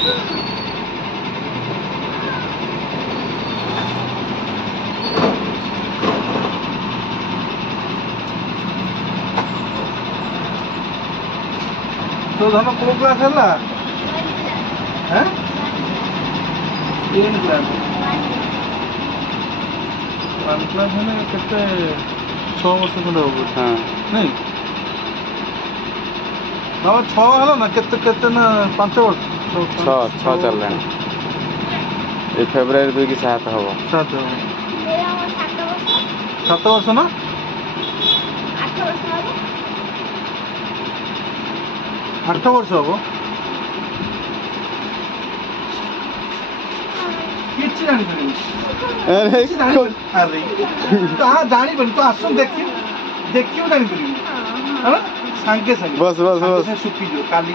तो धन को क्लास है हैं 3 क्लास 1 क्लास है केते 6 वर्ष खंड हो हाँ नहीं बाबा 6 हलो ना केते केते ना 5 वर्ष 6 चल रहा है ये फेब्रुआरी 2 की 7 हबो 7 वर्ष ना 8 वर्ष हबो किछि जानि परिबे अरे अरे तो हाँ जानी पड़ी तो आसुन देखियो जानी पड़ी है ना सांगे सांगे बस सुखी जो काली